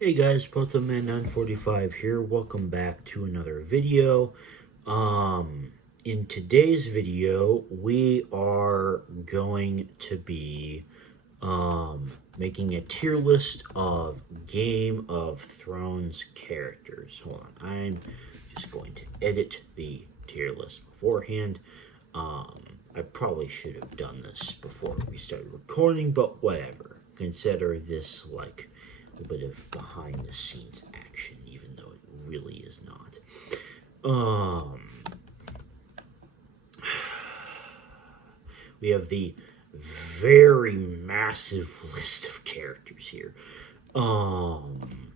Hey guys, ProtoMan945 here. Welcome back to another video. In today's video, we are going to be making a tier list of Game of Thrones characters. Hold on, I'm just going to edit the tier list beforehand. I probably should have done this before we started recording, but whatever. Consider this like a bit of behind the scenes action, even though it really is not. We have the very massive list of characters here. Um,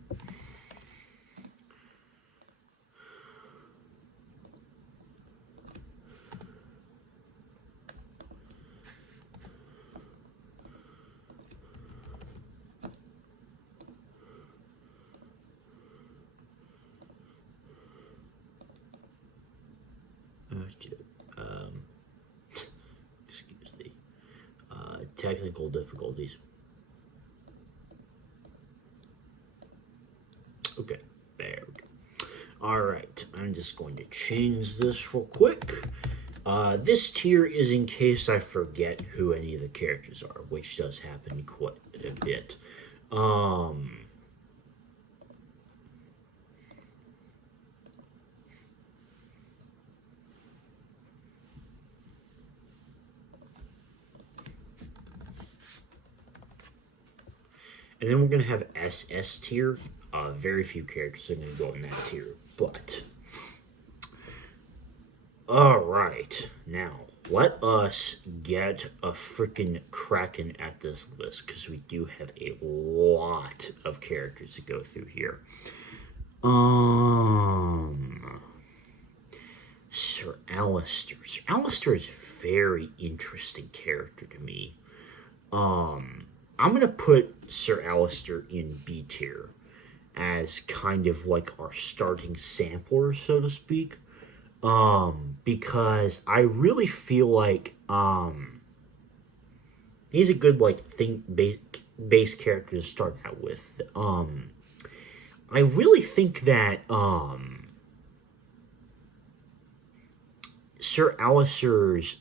um, excuse the technical difficulties. Okay, there we go. Alright, I'm just going to change this real quick. This tier is in case I forget who any of the characters are, which does happen quite a bit. And then we're going to have SS tier. Very few characters are going to go in that tier. But, alright, now let us get a freaking cracking at this list because we do have a lot of characters to go through here. Sir Alistair. Sir Alistair is a very interesting character to me. I'm gonna put Sir Alistair in B tier as kind of like our starting sampler, so to speak. Because I really feel like he's a good like base character to start out with. I really think that Sir Alistair's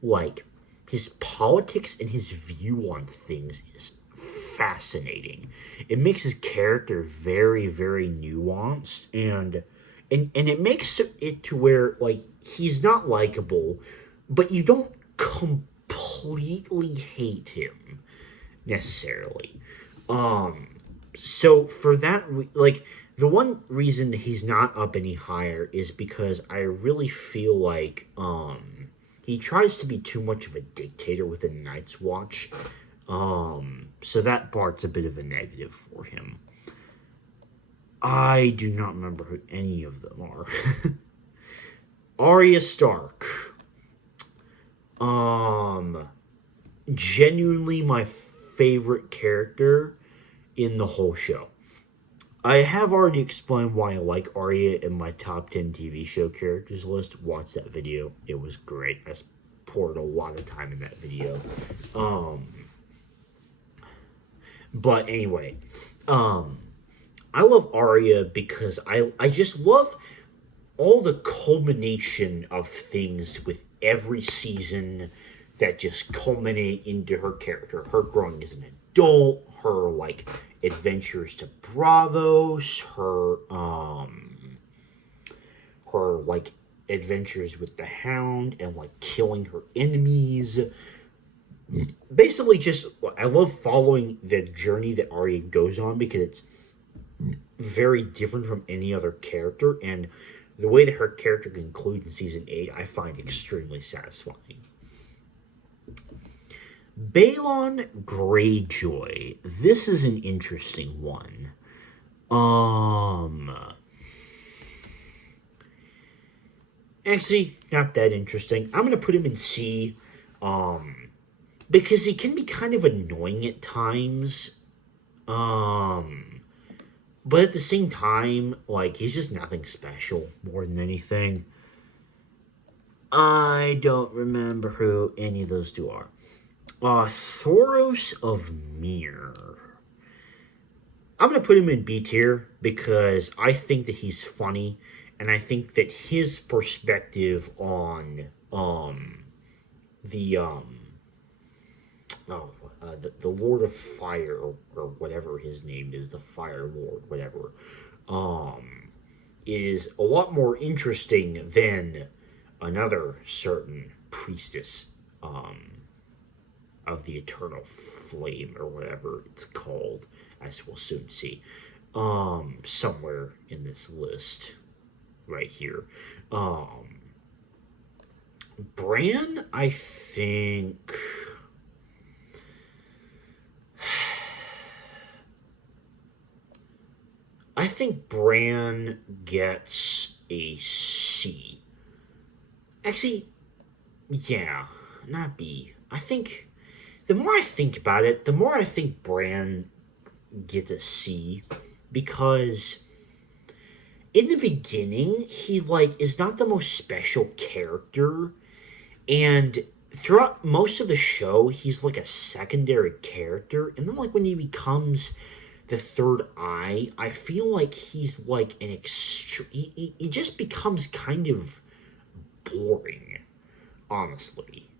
like his politics and his view on things is fascinating. It makes his character very, very nuanced and it makes it to where like he's not likable, but you don't completely hate him necessarily. Um, so for that, like the one reason that he's not up any higher is because I really feel like he tries to be too much of a dictator within Night's Watch. So that part's a bit of a negative for him. I do not remember who any of them are. Arya Stark. Um, Genuinely my favorite character in the whole show. I have already explained why I like Arya in my top 10 TV show characters list. Watch that video. It was great. I poured a lot of time in that video. But anyway, I love Arya because I just love all the culmination of things with every season that just culminate into her character, her growing as an adult, her like adventures to Bravos, her like adventures with the Hound and like killing her enemies. Basically, just I love following the journey that Arya goes on because it's very different from any other character, and the way that her character concludes in season 8, I find extremely satisfying. Balon Greyjoy. This is an interesting one. Actually, not that interesting. I'm gonna put him in C, because he can be kind of annoying at times. But at the same time, like he's just nothing special more than anything. I don't remember who any of those two are. Thoros of Myr. I'm gonna put him in B tier because I think that he's funny, and I think that his perspective on the oh the Lord of Fire, or whatever his name is, the Fire Lord, whatever, um is a lot more interesting than another certain priestess, um of the Eternal Flame, or whatever it's called, as we'll soon see. Somewhere in this list, right here. Um, Bran, I think. I think Bran gets a C. Actually, yeah, not B. I think the more I think about it, the more I think Bran gets a C, because in the beginning he like is not the most special character, and throughout most of the show he's like a secondary character, and then like when he becomes the third eye, I feel like he's like an he just becomes kind of boring, honestly,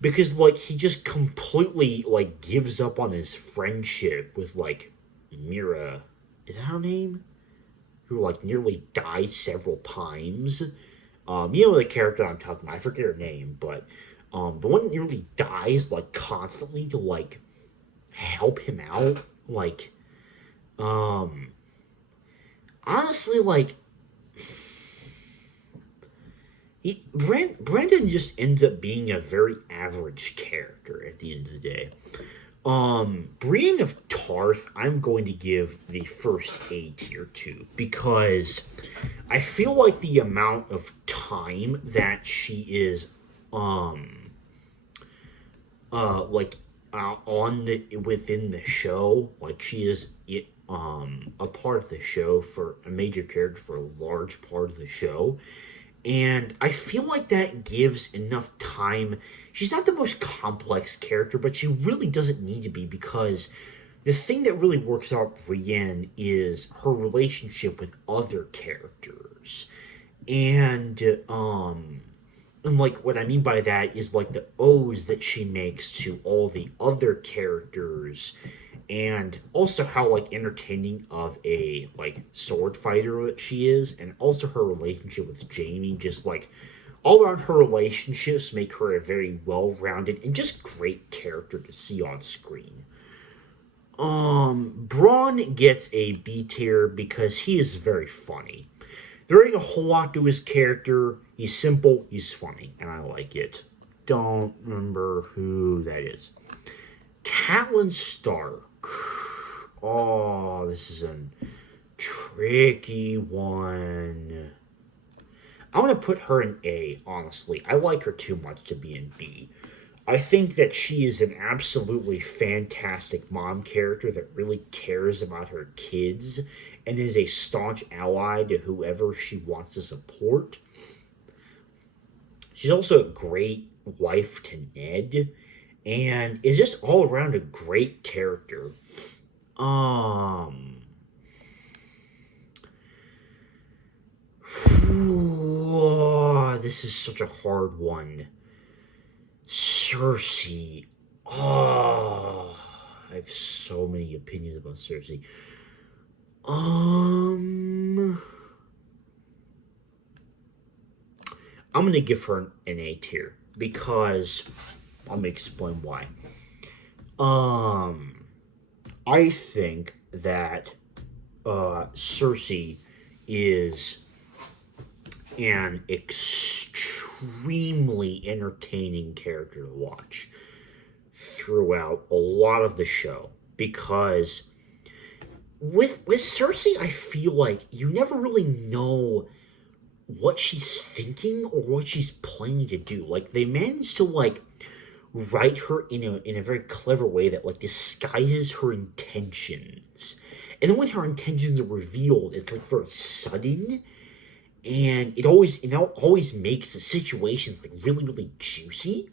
because like he just completely like gives up on his friendship with like Mira, is that her name, who like nearly died several times. You know the character I'm talking about. I forget her name, but the one that nearly dies like constantly to like help him out. Like, um, honestly, like Brandon just ends up being a very average character at the end of the day. Brienne of Tarth, I'm going to give the first A tier to, because I feel like the amount of time that she is, um, like, on the within the show, like she is a part of the show, for a major character for a large part of the show, and I feel like that gives enough time. She's not the most complex character, but she really doesn't need to be, because the thing that really works out Brienne is her relationship with other characters. And and like what I mean by that is like the O's that she makes to all the other characters, and also how like entertaining of a like sword fighter that she is, and also her relationship with Jaime. Just like all around, her relationships make her a very well-rounded and just great character to see on screen. Braun gets a B tier because he is very funny. There ain't a whole lot to his character. He's simple, he's funny, and I like it. Don't remember who that is. Catelyn Stark. Oh, this is a tricky one. I want to put her in A, honestly. I like her too much to be in B. I think that she is an absolutely fantastic mom character that really cares about her kids and is a staunch ally to whoever she wants to support. She's also a great wife to Ned, and is just all around a great character. Um, this is such a hard one. Cersei. Oh, I have so many opinions about Cersei. I'm gonna give her an A tier because let me explain why. Um, I think that Cersei is an extremely entertaining character to watch throughout a lot of the show, because with Cersei, I feel like you never really know what she's thinking or what she's planning to do. Like they managed to like write her in a very clever way that like disguises her intentions. And then when her intentions are revealed, it's like very sudden, and it always makes the situations like really really juicy.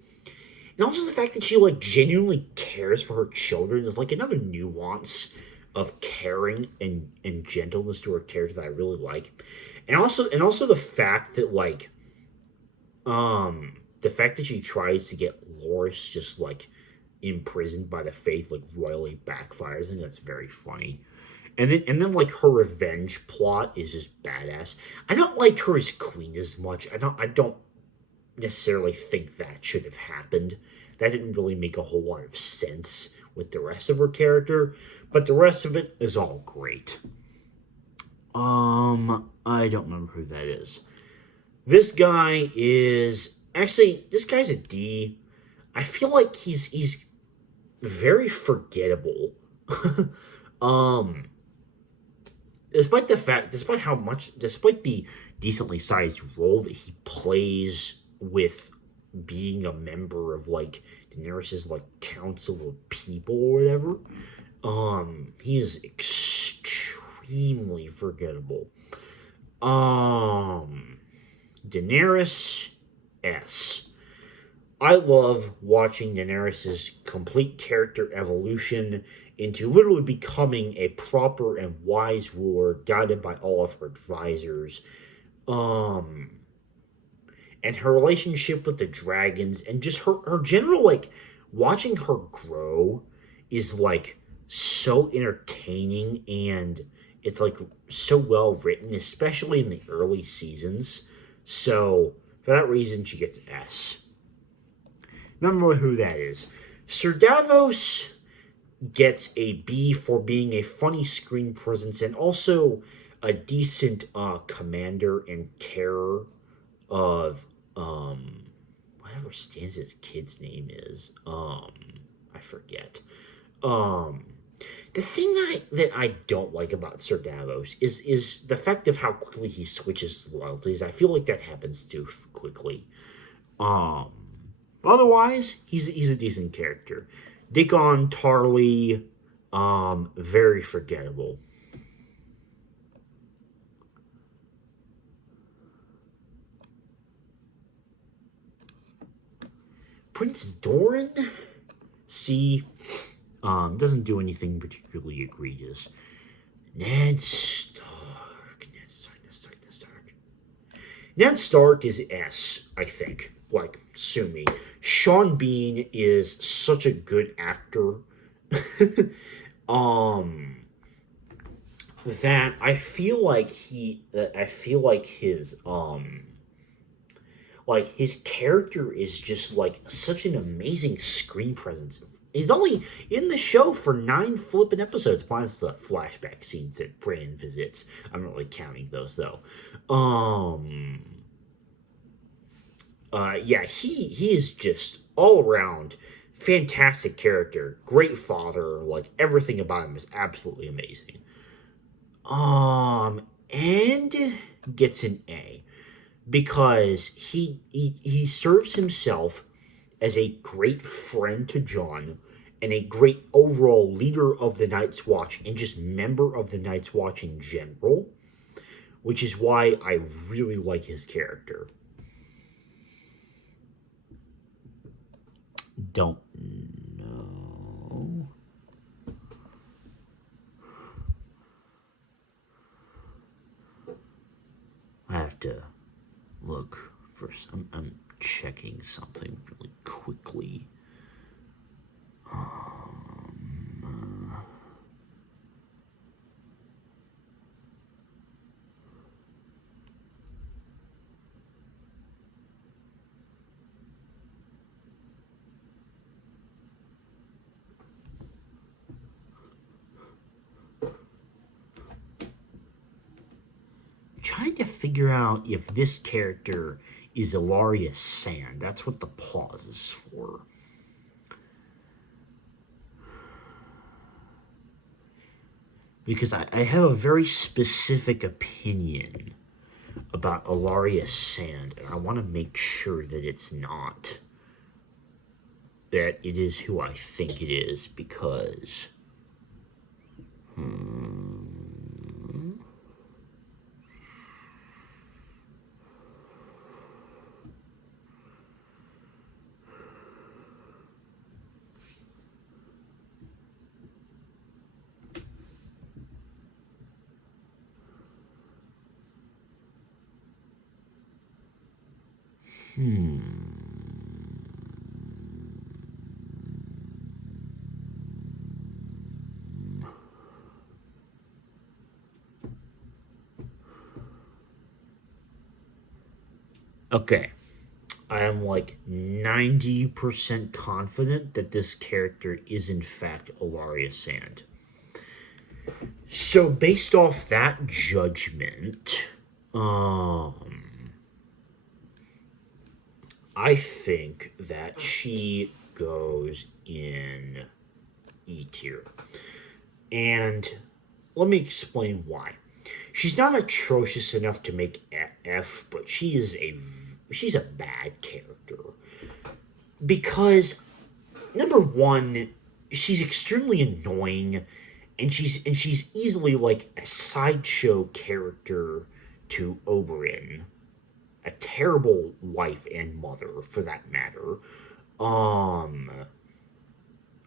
And also the fact that she like genuinely cares for her children is like another nuance of caring and gentleness to her character that I really like. And also the fact that like the fact that she tries to get Loris just like imprisoned by the faith like royally backfires. I think that's very funny. And then like her revenge plot is just badass. I don't like her as queen as much. I don't necessarily think that should have happened. That didn't really make a whole lot of sense with the rest of her character, but the rest of it is all great. I don't remember who that is. This guy is actually this guy's a D. I feel like he's very forgettable. um despite the decently sized role that he plays with being a member of like Daenerys's like council of people or whatever, he is extremely forgettable. Um, Daenerys S. I love watching Daenerys's complete character evolution into literally becoming a proper and wise ruler guided by all of her advisors. Um, and her relationship with the dragons and just her general like watching her grow is like so entertaining and it's like so well written, especially in the early seasons. So for that reason, she gets an S. Remember who that is. Sir Davos gets a B for being a funny screen presence and also a decent commander and carer of whatever Stanza's kid's name is. I forget. Um the thing that I don't like about Sir Davos is the fact of how quickly he switches loyalties. I feel like that happens too quickly. Um Otherwise, he's a decent character. Dickon Tarly, very forgettable. Prince Doran, C, doesn't do anything particularly egregious. Ned Stark, Ned Stark, Ned Stark, Ned Stark. Ned Stark is S, I think. Like, sue me. Sean Bean is such a good actor. um that I feel like his character is just like such an amazing screen presence. He's only in the show for 9 flippin' episodes, minus the flashback scenes that Bran visits. I'm not really counting those though. Um, yeah, he is just all around fantastic character, great father. Like everything about him is absolutely amazing. And gets an A because he serves himself as a great friend to Jon and a great overall leader of the Night's Watch and just member of the Night's Watch in general, which is why I really like his character. Don't know. I have to look for some. I'm checking something really quickly. Trying to figure out if this character is Ilaria Sand. That's what the pause is for. Because I have a very specific opinion about Ilaria Sand, and I want to make sure that it's not. That it is who I think it is, because... Hmm. Okay. I am like 90% confident that this character is in fact Ilaria Sand. So based off that judgment, I think that she goes in E tier. And let me explain why. She's not atrocious enough to make F, but she's a bad character because number one, she's extremely annoying, and she's easily like a sideshow character to Oberyn, a terrible wife and mother for that matter. Um,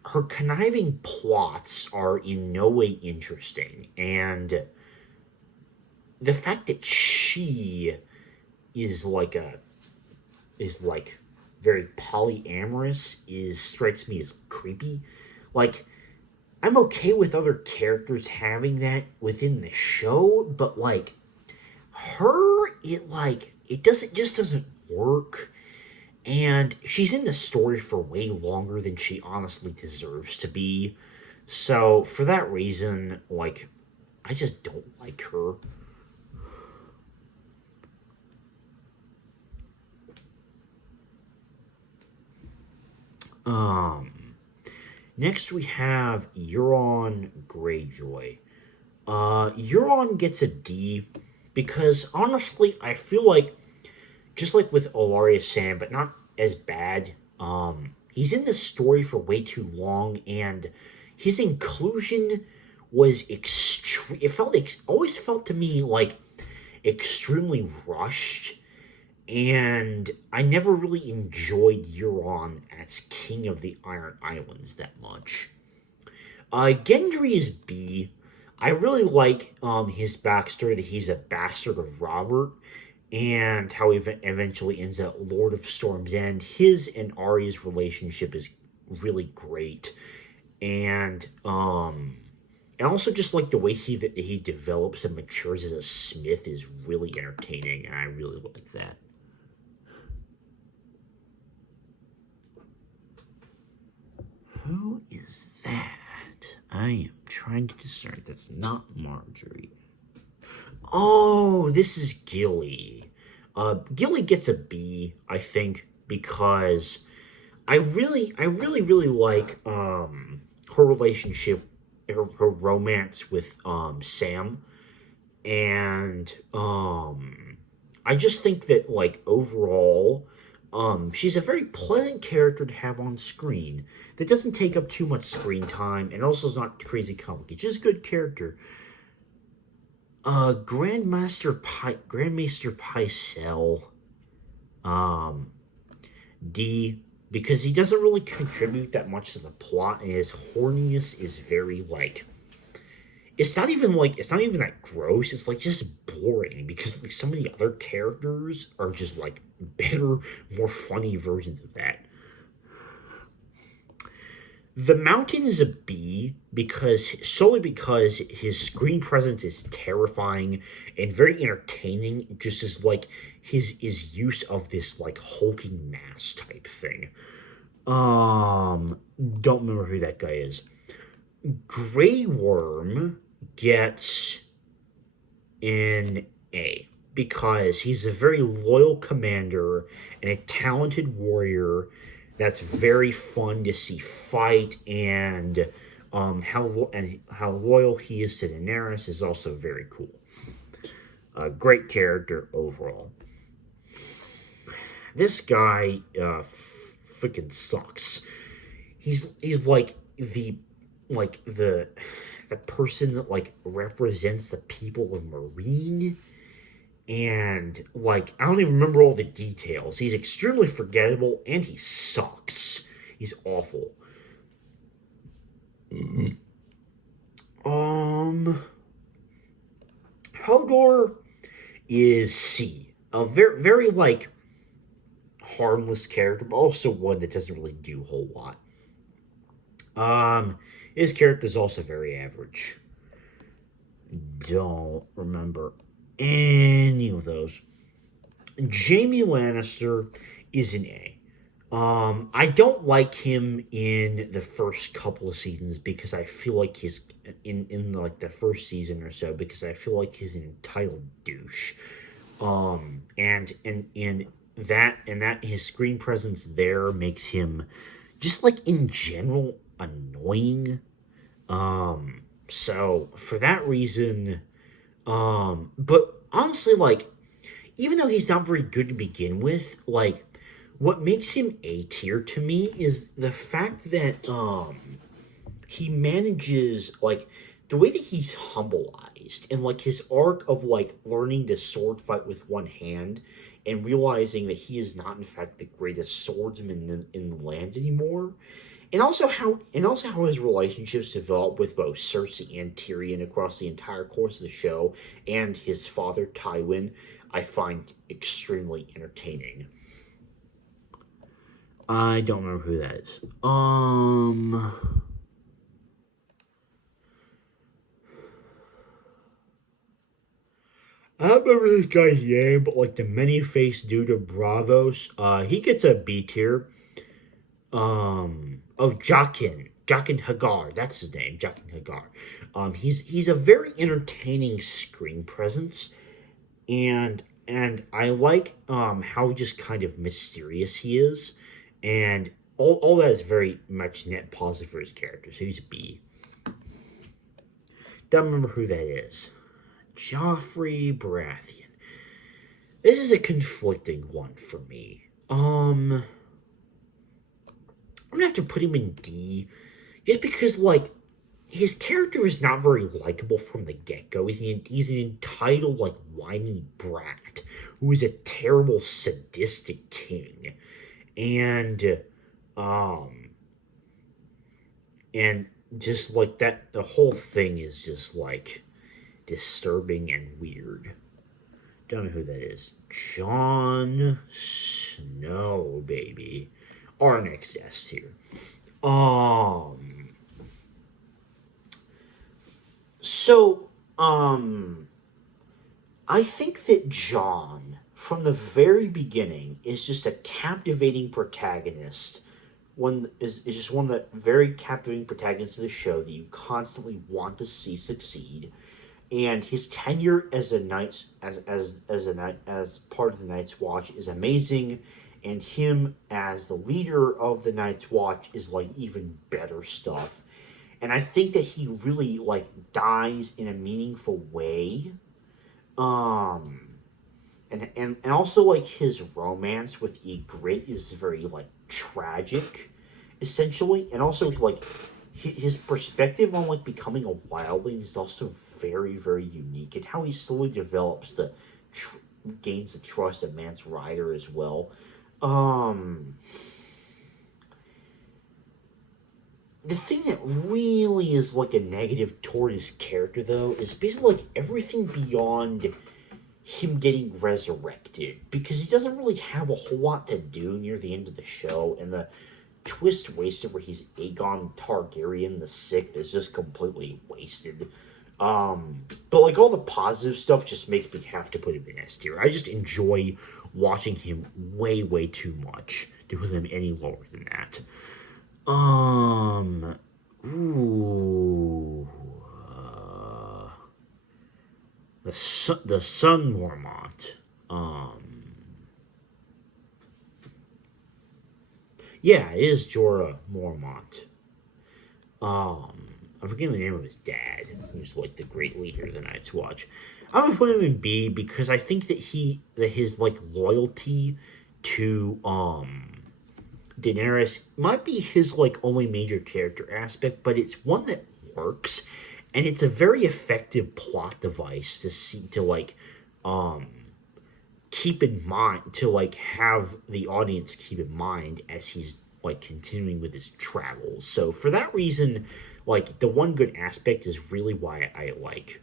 her conniving plots are in no way interesting, and the fact that she is like a is like very polyamorous is strikes me as creepy. Like I'm okay with other characters having that within the show, but like her, it doesn't just doesn't work. And she's in the story for way longer than she honestly deserves to be. So for that reason, like I just don't like her. Um Next we have Euron Greyjoy. Euron gets a D because honestly, I feel like just like with Olaria Sand, but not as bad. He's in this story for way too long, and his inclusion was extreme. It always felt to me like extremely rushed, and I never really enjoyed Euron as King of the Iron Islands that much. Gendry is B. I really like his backstory that he's a bastard of Robert and how he eventually ends up Lord of Storm's End. His and Arya's relationship is really great, and also just like the way he develops and matures as a smith is really entertaining, and I really like that. Who is that? I am trying to discern. That's not Marjorie. Oh, this is Gilly. Gilly gets a B, I think, because really like her relationship, her romance with Sam, and I just think that like overall, she's a very pleasant character to have on screen that doesn't take up too much screen time and also is not crazy comic. It's just a good character. Grandmaster Pycelle, um, D, because he doesn't really contribute that much to the plot, and his horniness is very like it's not even that gross. It's like just boring because like so many other characters are just like better, more funny versions of that. The Mountain is a B because solely because his screen presence is terrifying and very entertaining, just as like his use of this like hulking mass type thing. Don't remember who that guy is. Grey Worm gets an A because he's a very loyal commander and a talented warrior that's very fun to see fight, and how loyal he is to Daenerys is also very cool. A great character overall. This guy freaking sucks. He's like the person that like represents the people of Marine, and like I don't even remember all the details. He's extremely forgettable and he sucks. He's awful. Um Hodor is C. A very like harmless character, but also one that doesn't really do a whole lot. His character is also very average. Don't remember any of those. Jamie Lannister is an A. I don't like him in the first couple of seasons because I feel like he's in like the first season or so because I feel like he's an entitled douche. And that his screen presence there makes him just like in general annoying. So for that reason, but honestly, like even though he's not very good to begin with, like what makes him A tier to me is the fact that he manages like the way that he's humbleized and like his arc of like learning to sword fight with one hand and realizing that he is not in fact the greatest swordsman in the land anymore, and also how his relationships develop with both Cersei and Tyrion across the entire course of the show, and his father Tywin, I find extremely entertaining. I don't remember who that is. I don't remember this guy's name, but like the many-faced dude of Bravos, he gets a B tier. Jaqen Hagar, that's his name, Jaqen Hagar. He's a very entertaining screen presence, and I like how just kind of mysterious he is, and all that is very much net positive for his character. So he's a B. Don't remember who that is. Joffrey Baratheon. This is a conflicting one for me. I'm gonna have to put him in D, just because like his character is not very likable from the get go. He's an entitled like whiny brat who is a terrible sadistic king, and um and just like that, the whole thing is just like disturbing and weird. Don't know who that is. Jon Snow, baby. Our next guest here. Um. So, I think that Jon, from the very beginning, is just a captivating protagonist. Is just one of the very captivating protagonists of the show that you constantly want to see succeed. And his tenure as a knight as part of the Night's Watch is amazing, and him as the leader of the Night's Watch is like even better stuff. And I think that he really like dies in a meaningful way. Um and also like his romance with Ygritte is very like tragic essentially, and also like his perspective on like becoming a wildling is also very very unique, and how he slowly develops tr- gains the trust of Mance Rider as well. um the thing that really is like a negative toward his character though is basically like everything beyond him getting resurrected, because he doesn't really have a whole lot to do near the end of the show, and the twist wasted where he's Aegon Targaryen the Sixth is just completely wasted. But like all the positive stuff just makes me have to put him in S tier. I just enjoy watching him way, way too much to put him any lower than that. Um, ooh, the Sun Mormont. Um, yeah, it is Jorah Mormont. I'm forgetting the name of his dad, who's like the great leader of the Night's Watch. I'm gonna put him in B because I think that his like loyalty to Daenerys might be his like only major character aspect, but it's one that works, and it's a very effective plot device to like um keep in mind, to like have the audience keep in mind as he's like continuing with his travels. So for that reason, like the one good aspect is really why I like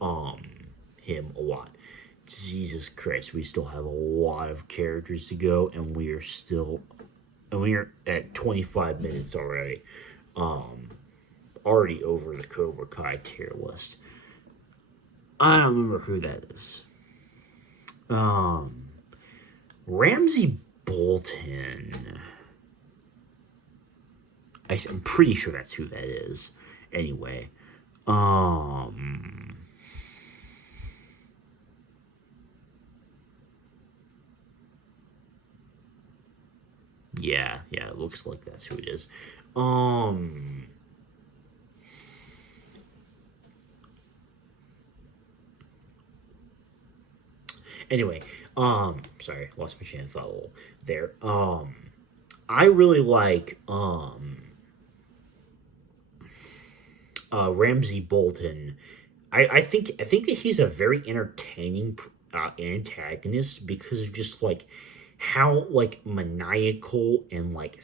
um him a lot. Jesus Christ, we still have a lot of characters to go, and we are at 25 minutes already. Um, Already over the Cobra Kai tier list. I don't remember who that is. Um, Ramsey Bolton. I'm pretty sure that's who that is. Anyway, um, yeah, it looks like that's who it is. Um, anyway, sorry, lost my chain of thought a little there. I really like Ramsey Bolton. I think that he's a very entertaining antagonist because of just like how like maniacal and like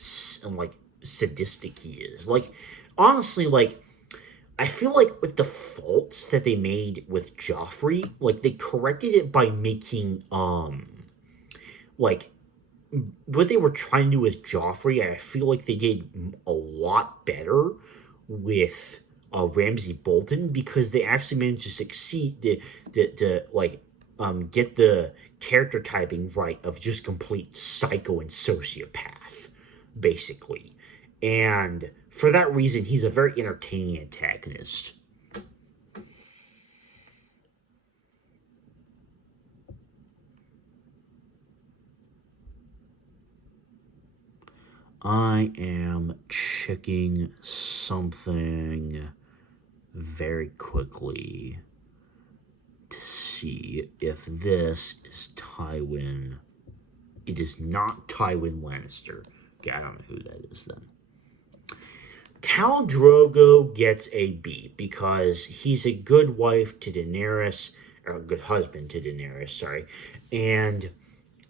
sadistic he is. Like honestly, like I feel like with the faults that they made with Joffrey, like they corrected it by making like what they were trying to do with Joffrey. I feel like they did a lot better with Ramsey Bolton because they actually managed to succeed to like get the character typing right of just complete psycho and sociopath, basically. And for that reason, he's a very entertaining antagonist. I am checking something very quickly to see if this is Tywin. It is not Tywin Lannister. Okay, I don't know who that is then. Khal Drogo gets a B because he's a good wife to Daenerys, or a good husband to Daenerys, sorry. And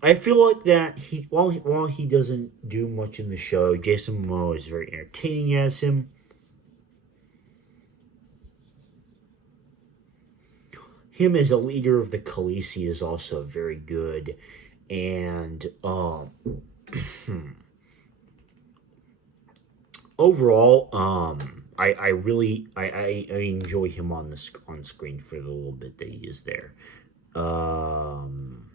I feel like that while he doesn't do much in the show, Jason Momoa is very entertaining as him. Him as a leader of the Khaleesi is also very good, and overall, I really I enjoy him on screen for the little bit that he is there. Um,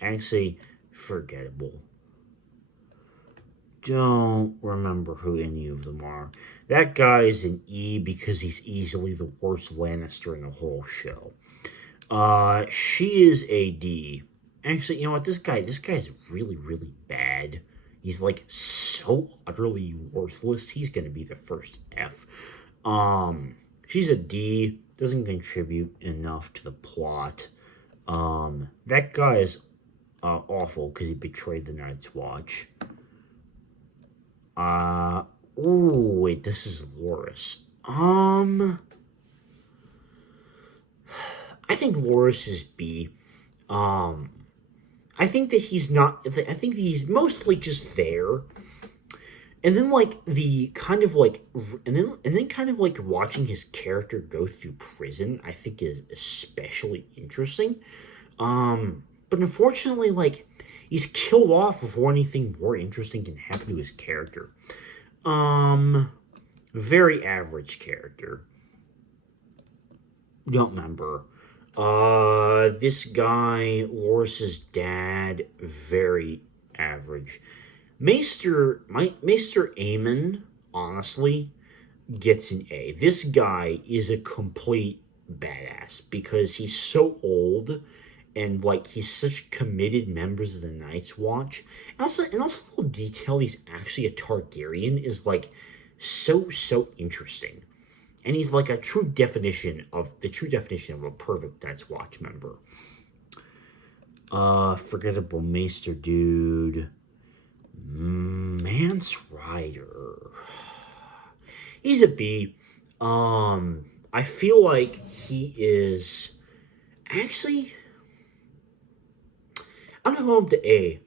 Actually, forgettable. Don't remember who any of them are. That guy is an E because he's easily the worst Lannister in the whole show. She is a D. Actually, you know what? This guy's really, really bad. He's like so utterly worthless. He's gonna be the first F. She's a D. Doesn't contribute enough to the plot. That guy is awful because he betrayed the Night's Watch. Uh, oh wait, this is Loras. I think Loras is B. Um, I think that he's not. I think he's mostly just there, and then like the kind of like, and then kind of like watching his character go through prison. I think is especially interesting. But unfortunately, like he's killed off before anything more interesting can happen to his character. Um, Very average character. Don't remember. This guy, Loras's dad, very average. Maester Aemon, honestly, gets an A. This guy is a complete badass because he's so old and like he's such committed members of the Night's Watch. And also the detail he's actually a Targaryen is like so interesting. And he's like a true definition of a perfect Night's Watch member. Forgettable Maester dude. Mance Rider. He's a B. I feel like he is actually. I'm gonna go up to A.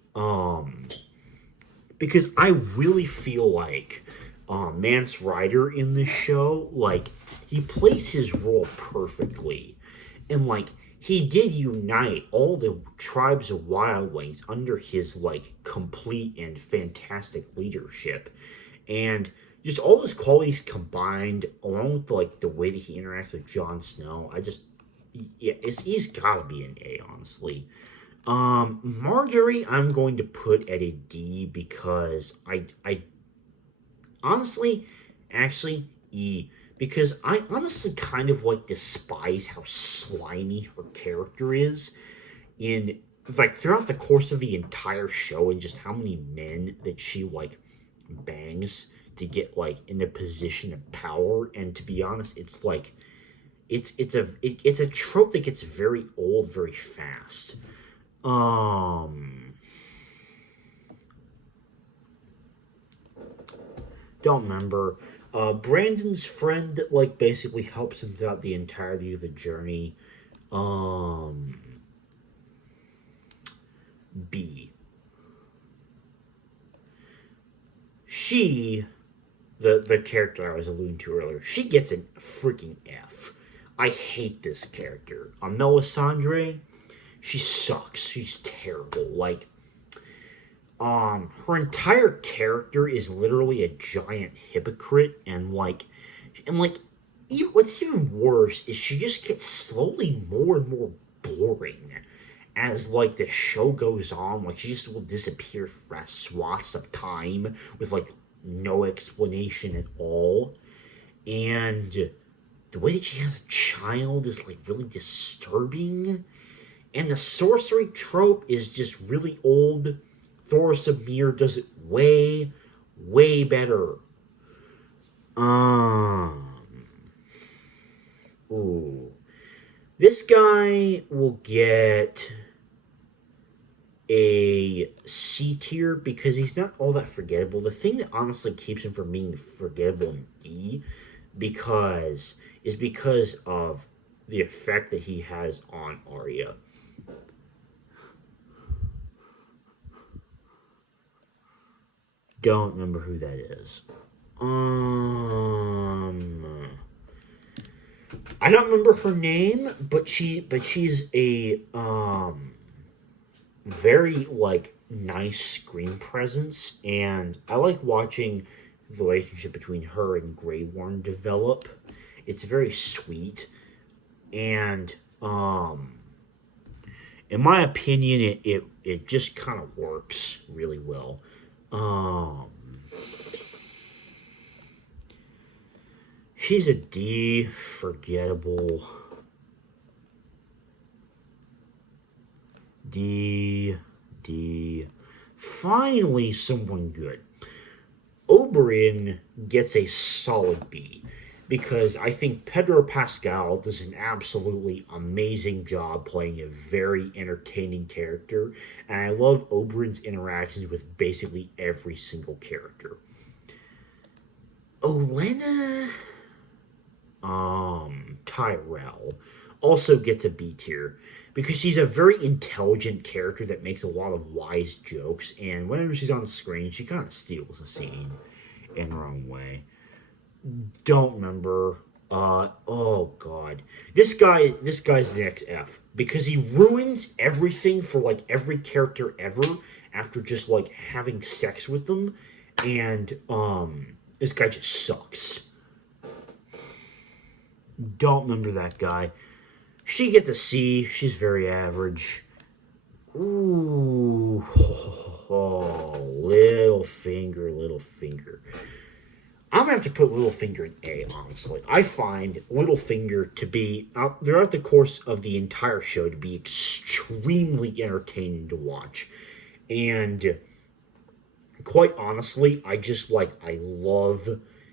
Because I really feel like Mance Rider in this show, like he plays his role perfectly, and like he did unite all the tribes of wildlings under his like complete and fantastic leadership, and just all his qualities combined, along with like the way that he interacts with Jon Snow. Yeah, he's gotta be an A, honestly. Marjorie, I'm going to put at a D because I honestly, actually, E. Because I honestly kind of like despise how slimy her character is in like throughout the course of the entire show, and just how many men that she like bangs to get like in a position of power. And to be honest, it's like it's a trope that gets very old very fast. Um, don't remember. Brandon's friend like basically helps him throughout the entirety of the journey. Um, B. She, the character I was alluding to earlier, she gets a freaking F. I hate this character. Melisandre, she sucks. She's terrible. Like, her entire character is literally a giant hypocrite, and what's even worse is she just gets slowly more and more boring as like the show goes on. Like, she just will disappear for vast swaths of time with like no explanation at all. And the way that she has a child is like really disturbing. And the sorcery trope is just really old. Thoros of Myr does it way, way better. Um, ooh, this guy will get a C tier because he's not all that forgettable. The thing that honestly keeps him from being forgettable in D because is because of the effect that he has on Arya. Don't remember who that is. I don't remember her name, but she's a very like nice screen presence, and I like watching the relationship between her and Grey Worm develop. It's very sweet, and in my opinion, it just kind of works really well. Um, she's a D, forgettable. D, D. Finally, someone good. Oberyn gets a solid B because I think Pedro Pascal does an absolutely amazing job playing a very entertaining character, and I love Oberyn's interactions with basically every single character. Olenna Tyrell also gets a B tier because she's a very intelligent character that makes a lot of wise jokes, and whenever she's on screen, she kind of steals the scene in her own way. Don't remember. Oh god, this guy's the next F because he ruins everything for like every character ever after just like having sex with them, and this guy just sucks. Don't remember that guy. She gets a C. She's very average. Ooh, oh, little finger, little finger. I'm gonna have to put Littlefinger in A, honestly. I find Littlefinger to be, throughout the course of the entire show, to be extremely entertaining to watch. And quite honestly, I love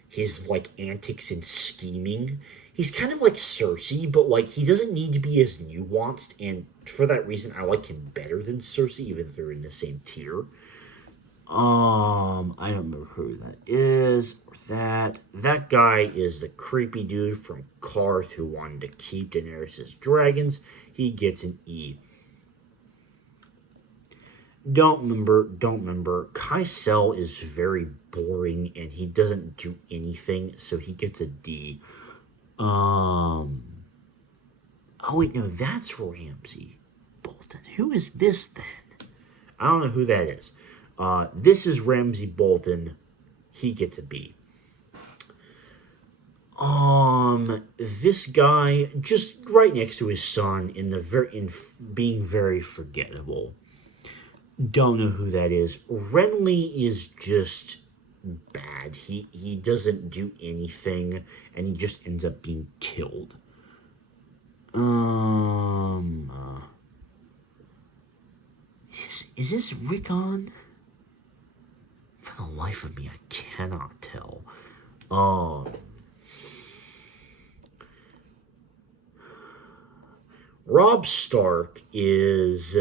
his, like, antics and scheming. He's kind of like Cersei, but, like, he doesn't need to be as nuanced, and for that reason, I like him better than Cersei, even if they're in the same tier. I don't remember who that is or that. That guy is the creepy dude from Karth who wanted to keep Daenerys' dragons. He gets an E. Don't remember. Kaisel is very boring and he doesn't do anything, so he gets a D. Um Oh wait, no, that's Ramsay Bolton. Who is this then? I don't know who that is. This is Ramsay Bolton. He gets a B. This guy just right next to his son in being very forgettable. Don't know who that is. Renly is just bad. He doesn't do anything, and he just ends up being killed. Is this Rickon? For the life of me, I cannot tell. Robb Stark is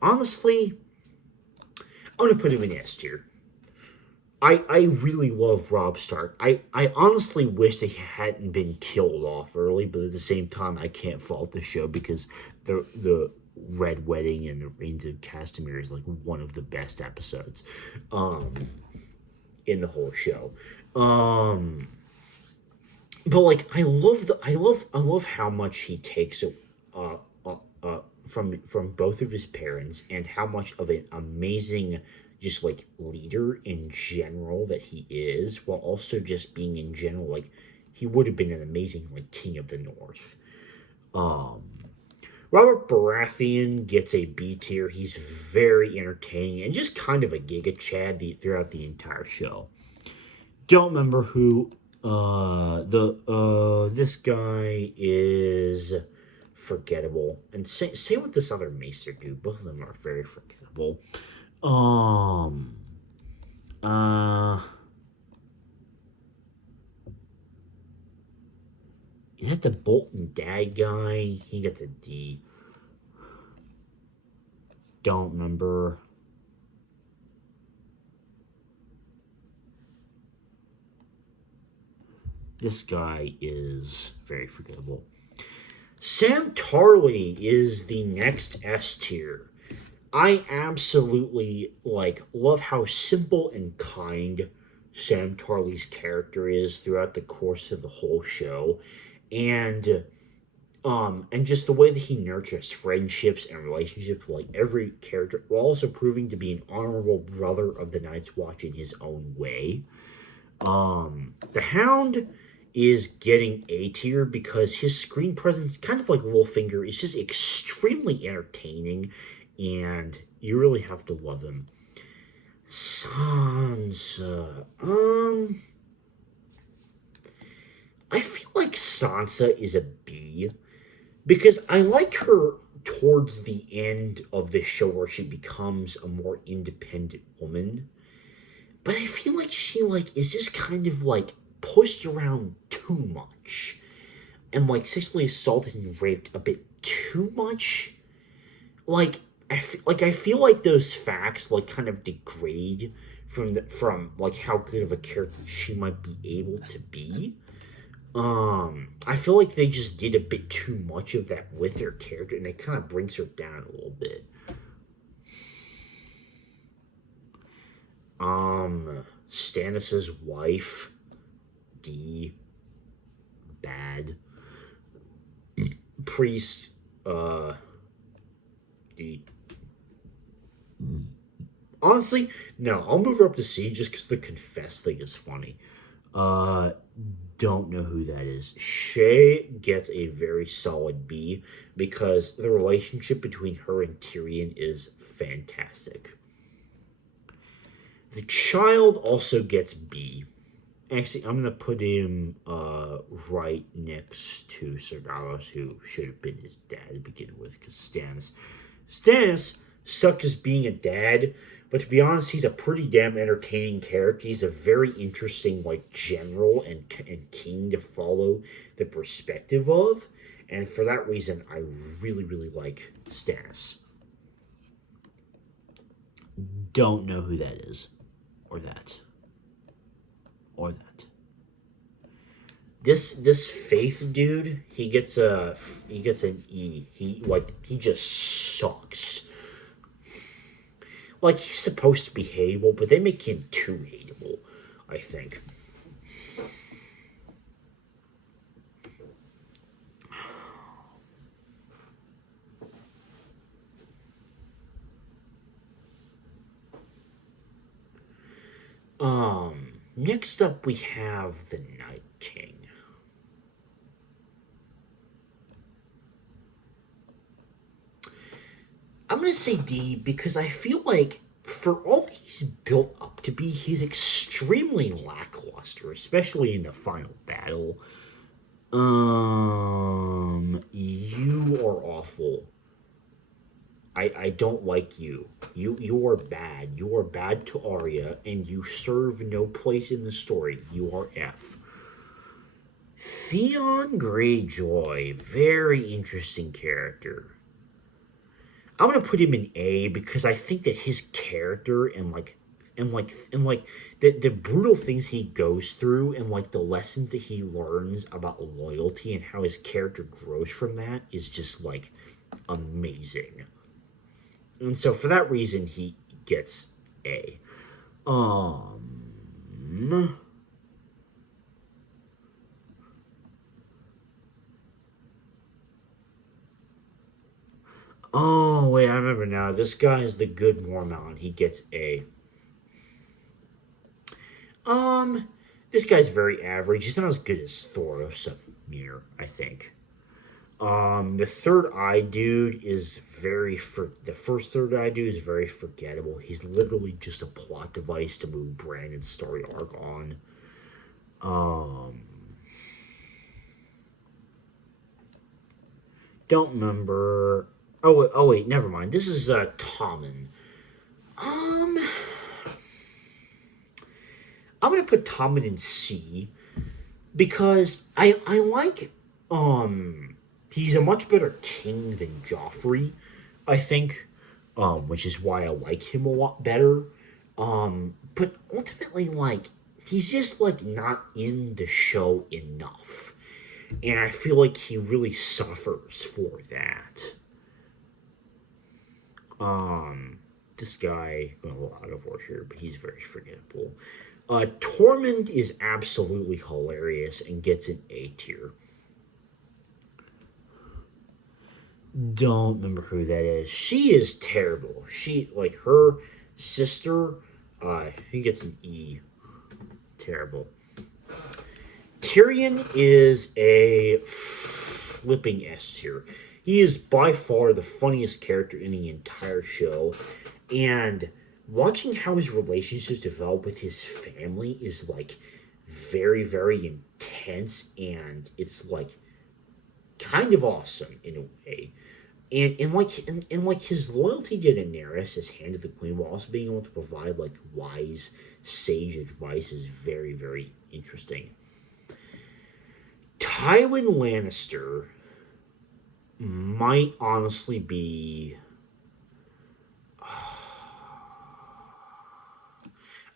honestly, I'm gonna put him in S tier. I really love Robb Stark. I honestly wish that he hadn't been killed off early, but at the same time, I can't fault the show because the Red Wedding and the Reigns of Castamere is like one of the best episodes, in the whole show. But like I love how much he takes from both of his parents and how much of an amazing just like leader in general that he is, while also just being in general like he would have been an amazing like king of the north. Robert Baratheon gets a B tier. He's very entertaining and just kind of a giga chad throughout the entire show. Don't remember who this guy is forgettable, and same with this other Maester dude. Both of them are very forgettable. Is that the Bolton dad guy? He gets a D. Don't remember. This guy is very forgettable. Sam Tarly is the next S tier. I absolutely love how simple and kind Sam Tarly's character is throughout the course of the whole show, and just the way that he nurtures friendships and relationships with like every character, while also proving to be an honorable brother of the Night's Watch in his own way. The Hound is getting A tier because his screen presence, kind of like Littlefinger, is just extremely entertaining, and you really have to love him. Sansa, I feel like Sansa is a B because I like her towards the end of this show where she becomes a more independent woman. But I feel like she is just kind of pushed around too much and sexually assaulted and raped a bit too much. I feel like those facts kind of degrade from how good of a character she might be able to be. I feel like they just did a bit too much of that with her character, and it kind of brings her down a little bit. Stannis's wife, D, bad. Priest, D. Honestly, no, I'll move her up to C just because the confess thing is funny. Don't know who that is. Shay gets a very solid B because the relationship between her and Tyrion is fantastic. The Child also gets B. Actually, I'm gonna put him right next to Ser Davos, who should have been his dad to begin with, because Stannis sucked as being a dad, but to be honest, he's a pretty damn entertaining character. He's a very interesting general and king to follow the perspective of, and for that reason, I really like Stannis. Don't know who that is, or that. This Faith dude, he gets an E. He just sucks. He's supposed to be hateable, but they make him too hateable, I think. Next up we have the Night King. I'm gonna say D because I feel like for all that he's built up to be, he's extremely lackluster, especially in the final battle. You are awful. I don't like you. You are bad. You are bad to Arya, and you serve no place in the story. You are F. Theon Greyjoy, very interesting character. I'm gonna put him in A because I think that his character and the brutal things he goes through and like the lessons that he learns about loyalty and how his character grows from that is just like amazing. And so for that reason he gets A. Um Oh wait, I remember now. This guy is the good Mormon. He gets A. Um, this guy's very average. He's not as good as Thoros of Mir, I think. The third eye dude is the first third eye dude is very forgettable. He's literally just a plot device to move Brandon's story arc on. Um, don't remember. Oh wait, never mind. This is Tommen. Um, I'm gonna put Tommen in C because I like he's a much better king than Joffrey, I think, which is why I like him a lot better. But ultimately, like he's just like not in the show enough, and I feel like he really suffers for that. Um, this guy going a little out of order here, but he's very forgettable. Tormund is absolutely hilarious and gets an A tier. Don't remember who that is. She is terrible. She like her sister. He gets an E. Terrible. Tyrion is a flipping S tier. He is by far the funniest character in the entire show, and watching how his relationships develop with his family is like very very intense, and it's like kind of awesome in a way. And like his loyalty to Daenerys as Hand of the Queen, while also being able to provide like wise, sage advice is very, very interesting. Tywin Lannister might honestly be.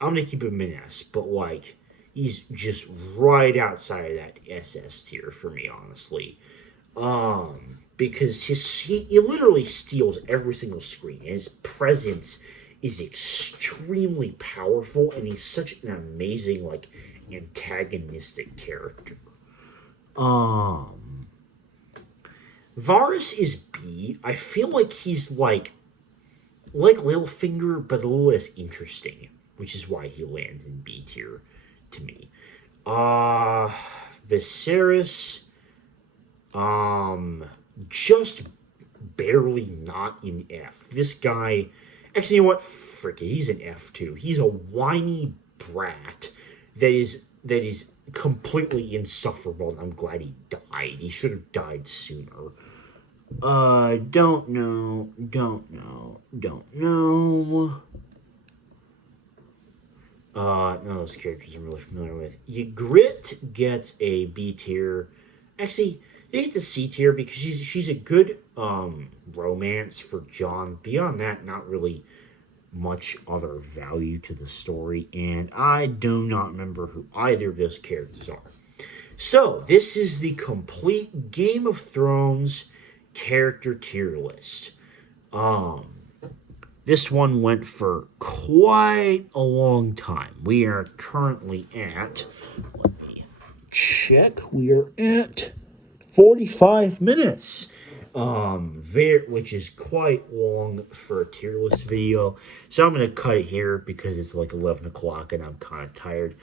I'm gonna keep him in S, but like he's just right outside of that SS tier for me, honestly. Because he literally steals every single screen. His presence is extremely powerful, and he's such an amazing like antagonistic character. Um, Varys is B. I feel like he's like Littlefinger, but a little less interesting, which is why he lands in B tier to me. Uh Viserys, um, just barely not in F. This guy, actually, you know what? Frick it, he's an F too. He's a whiny brat that is completely insufferable, and I'm glad he died. He should have died sooner. Don't know, don't know, don't know. None of those characters I'm really familiar with. Ygritte gets a B tier. Actually, they get the C tier because she's a good romance for Jon. Beyond that, not really much other value to the story, and I do not remember who either of those characters are. So this is the complete Game of Thrones character tier list. Um, this one went for quite a long time. We are currently at, let me check, we are at 45 minutes. which is quite long for a tier list video. So I'm gonna cut it here because it's like 11 o'clock and I'm kind of tired.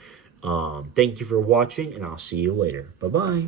Thank you for watching, and I'll see you later. Bye bye.